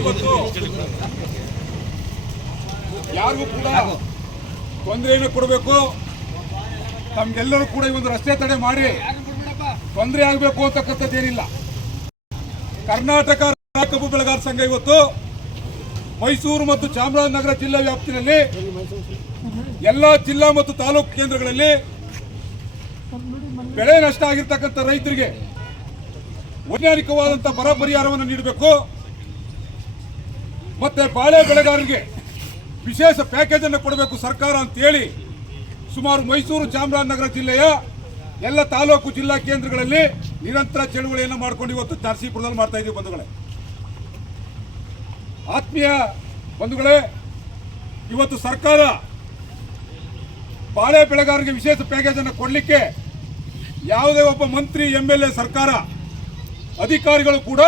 ಇವತ್ತು ಯಾರಿಗೂ ಕೂಡ ತೊಂದರೆಯನ್ನು ಕೊಡಬೇಕು, ತಮ್ಗೆಲ್ಲರೂ ಕೂಡ ಈ ಒಂದು ರಸ್ತೆ ತಡೆ ಮಾಡಿ ತೊಂದರೆ ಆಗಬೇಕು ಅಂತಕ್ಕಂಥದ್ದೇನಿಲ್ಲ. ಕರ್ನಾಟಕ ಕಬ್ಬು ಬೆಳೆಗಾರ ಸಂಘ ಇವತ್ತು ಮೈಸೂರು ಮತ್ತು ಚಾಮರಾಜನಗರ ಜಿಲ್ಲಾ ವ್ಯಾಪ್ತಿಯಲ್ಲಿ ಎಲ್ಲ ಜಿಲ್ಲಾ ಮತ್ತು ತಾಲೂಕು ಕೇಂದ್ರಗಳಲ್ಲಿ ಬೆಳೆ ನಷ್ಟ ಆಗಿರ್ತಕ್ಕಂಥ ರೈತರಿಗೆ ವೈಜ್ಞಾನಿಕವಾದಂತಹ ಬರ ಪರಿಹಾರವನ್ನು ನೀಡಬೇಕು, ಮತ್ತೆ ಬಾಳೆ ಬೆಳೆಗಾರರಿಗೆ ವಿಶೇಷ ಪ್ಯಾಕೇಜ್ ಅನ್ನು ಕೊಡಬೇಕು ಸರ್ಕಾರ ಅಂತೇಳಿ ಸುಮಾರು ಮೈಸೂರು ಚಾಮರಾಜನಗರ ಜಿಲ್ಲೆಯ ಎಲ್ಲ ತಾಲೂಕು ಜಿಲ್ಲಾ ಕೇಂದ್ರಗಳಲ್ಲಿ ನಿರಂತರ ಚಳುವಳಿಯನ್ನು ಮಾಡಿಕೊಂಡು ಇವತ್ತು ನರಸೀಪುರದಲ್ಲಿ ಮಾಡ್ತಾ ಇದ್ದೀವಿ ಬಂಧುಗಳೇ. ಆತ್ಮೀಯ ಬಂಧುಗಳೇ, ಇವತ್ತು ಸರ್ಕಾರ ಬಾಳೆ ಬೆಳೆಗಾರರಿಗೆ ವಿಶೇಷ ಪ್ಯಾಕೇಜ್ ಅನ್ನು ಕೊಡಲಿಕ್ಕೆ ಯಾವುದೇ ಒಬ್ಬ ಮಂತ್ರಿ, MLA, ಸರ್ಕಾರ, ಅಧಿಕಾರಿಗಳು ಕೂಡ